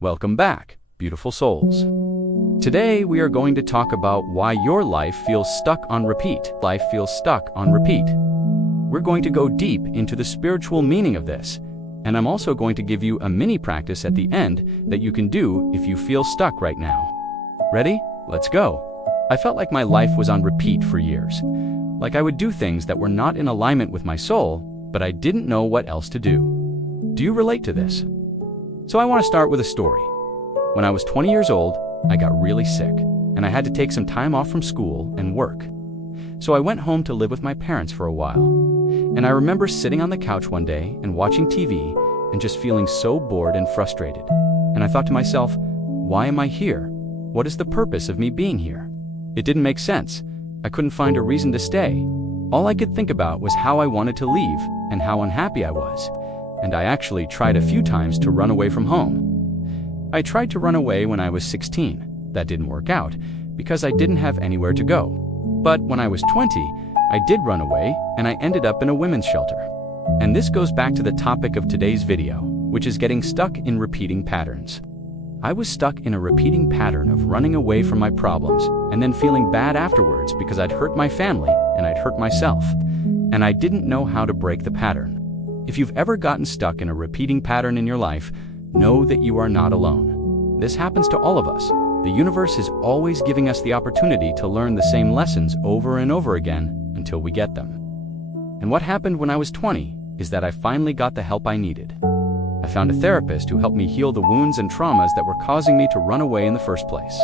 Welcome back, beautiful souls. Today we are going to talk about why your life feels stuck on repeat. Life feels stuck on repeat. We're going to go deep into the spiritual meaning of this, and I'm also going to give you a mini practice at the end that you can do if you feel stuck right now. Ready? Let's go. I felt like my life was on repeat for years. Like I would do things that were not in alignment with my soul, but I didn't know what else to do. Do you relate to this? So I want to start with a story. When I was 20 years old, I got really sick, and I had to take some time off from school and work. So I went home to live with my parents for a while. And I remember sitting on the couch one day and watching TV and just feeling so bored and frustrated. And I thought to myself, why am I here? What is the purpose of me being here? It didn't make sense. I couldn't find a reason to stay. All I could think about was how I wanted to leave and how unhappy I was. And I actually tried a few times to run away from home. I tried to run away when I was 16. That didn't work out because I didn't have anywhere to go. But when I was 20, I did run away and I ended up in a women's shelter. And this goes back to the topic of today's video, which is getting stuck in repeating patterns. I was stuck in a repeating pattern of running away from my problems and then feeling bad afterwards because I'd hurt my family and I'd hurt myself. And I didn't know how to break the pattern. If you've ever gotten stuck in a repeating pattern in your life, know that you are not alone. This happens to all of us. The universe is always giving us the opportunity to learn the same lessons over and over again until we get them. And what happened when I was 20 is that I finally got the help I needed. I found a therapist who helped me heal the wounds and traumas that were causing me to run away in the first place.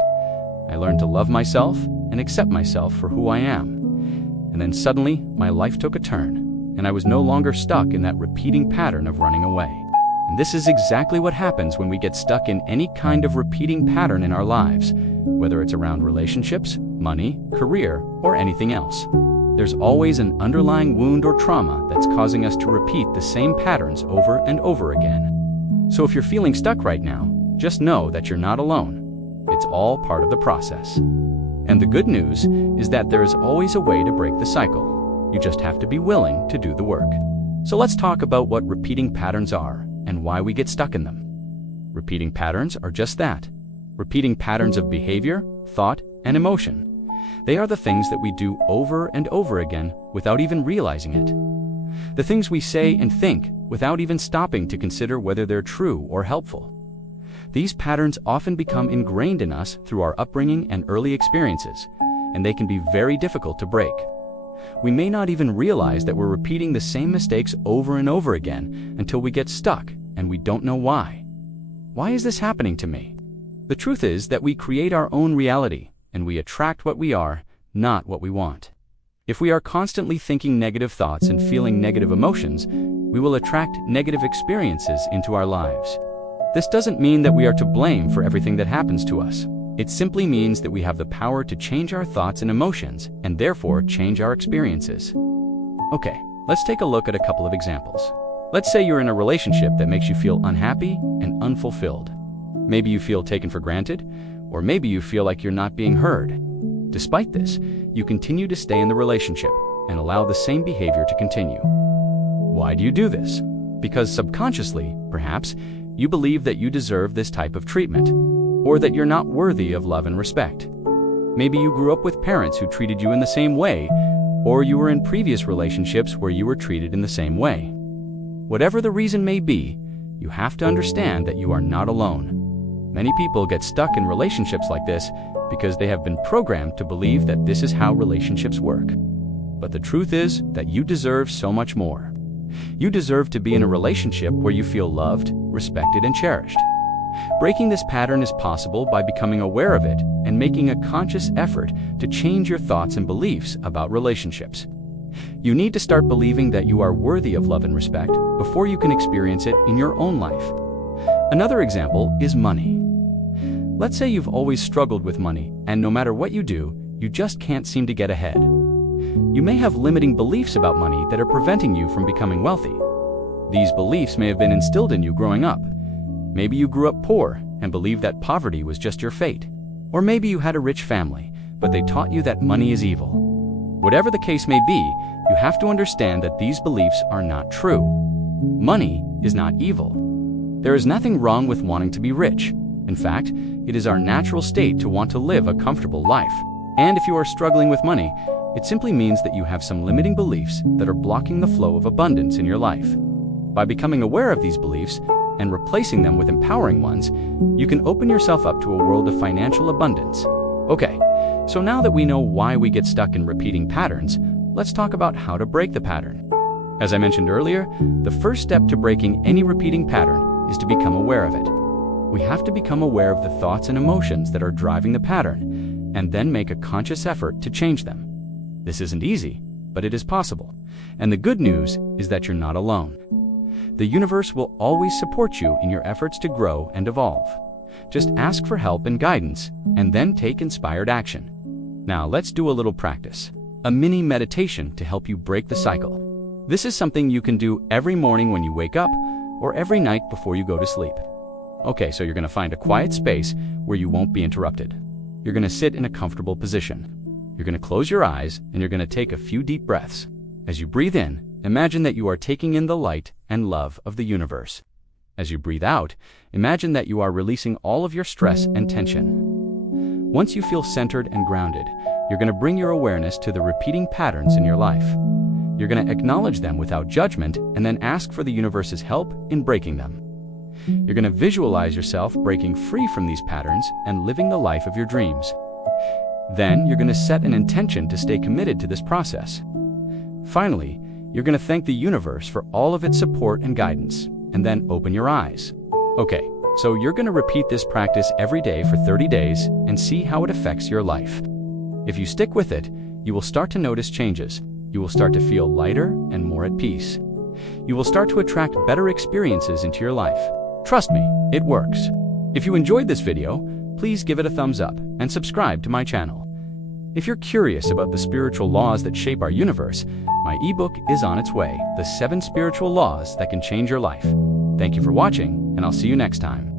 I learned to love myself and accept myself for who I am. And then suddenly, my life took a turn, and I was no longer stuck in that repeating pattern of running away. And this is exactly what happens when we get stuck in any kind of repeating pattern in our lives, whether it's around relationships, money, career, or anything else. There's always an underlying wound or trauma that's causing us to repeat the same patterns over and over again. So if you're feeling stuck right now, just know that you're not alone. It's all part of the process. And the good news is that there is always a way to break the cycle. You just have to be willing to do the work. So let's talk about what repeating patterns are and why we get stuck in them. Repeating patterns are just that. Repeating patterns of behavior, thought, and emotion. They are the things that we do over and over again without even realizing it. The things we say and think without even stopping to consider whether they're true or helpful. These patterns often become ingrained in us through our upbringing and early experiences, and they can be very difficult to break. We may not even realize that we're repeating the same mistakes over and over again until we get stuck and we don't know why. Why is this happening to me? The truth is that we create our own reality, and we attract what we are, not what we want. If we are constantly thinking negative thoughts and feeling negative emotions, we will attract negative experiences into our lives. This doesn't mean that we are to blame for everything that happens to us. It simply means that we have the power to change our thoughts and emotions, and therefore change our experiences. Okay, let's take a look at a couple of examples. Let's say you're in a relationship that makes you feel unhappy and unfulfilled. Maybe you feel taken for granted, or maybe you feel like you're not being heard. Despite this, you continue to stay in the relationship and allow the same behavior to continue. Why do you do this? Because subconsciously, perhaps, you believe that you deserve this type of treatment, or that you're not worthy of love and respect. Maybe you grew up with parents who treated you in the same way, or you were in previous relationships where you were treated in the same way. Whatever the reason may be, you have to understand that you are not alone. Many people get stuck in relationships like this because they have been programmed to believe that this is how relationships work. But the truth is that you deserve so much more. You deserve to be in a relationship where you feel loved, respected, and cherished. Breaking this pattern is possible by becoming aware of it and making a conscious effort to change your thoughts and beliefs about relationships. You need to start believing that you are worthy of love and respect before you can experience it in your own life. Another example is money. Let's say you've always struggled with money, and no matter what you do, you just can't seem to get ahead. You may have limiting beliefs about money that are preventing you from becoming wealthy. These beliefs may have been instilled in you growing up. Maybe you grew up poor and believed that poverty was just your fate. Or maybe you had a rich family, but they taught you that money is evil. Whatever the case may be, you have to understand that these beliefs are not true. Money is not evil. There is nothing wrong with wanting to be rich, In fact, it is our natural state to want to live a comfortable life. And if you are struggling with money, it simply means that you have some limiting beliefs that are blocking the flow of abundance in your life. By becoming aware of these beliefs and replacing them with empowering ones, you can open yourself up to a world of financial abundance. Okay, so now that we know why we get stuck in repeating patterns, let's talk about how to break the pattern. As I mentioned earlier, the first step to breaking any repeating pattern is to become aware of it. We have to become aware of the thoughts and emotions that are driving the pattern, and then make a conscious effort to change them. This isn't easy, but it is possible. And the good news is that you're not alone. The universe will always support you in your efforts to grow and evolve. Just ask for help and guidance, and then take inspired action. Now let's do a little practice. A mini meditation to help you break the cycle. This is something you can do every morning when you wake up, or every night before you go to sleep. Okay, so you're going to find a quiet space where you won't be interrupted. You're going to sit in a comfortable position. You're going to close your eyes, and you're going to take a few deep breaths. As you breathe in, imagine that you are taking in the light and love of the universe. As you breathe out, imagine that you are releasing all of your stress and tension. Once you feel centered and grounded, you're going to bring your awareness to the repeating patterns in your life. You're going to acknowledge them without judgment and then ask for the universe's help in breaking them. You're going to visualize yourself breaking free from these patterns and living the life of your dreams. Then you're going to set an intention to stay committed to this process. Finally, you're going to thank the universe for all of its support and guidance, and then open your eyes. Okay, so you're going to repeat this practice every day for 30 days and see how it affects your life. If you stick with it, you will start to notice changes. You will start to feel lighter and more at peace. You will start to attract better experiences into your life. Trust me, it works. If you enjoyed this video, please give it a thumbs up and subscribe to my channel. If you're curious about the spiritual laws that shape our universe, my ebook is on its way, The 7 Spiritual Laws That Can Change Your Life. Thank you for watching, and I'll see you next time.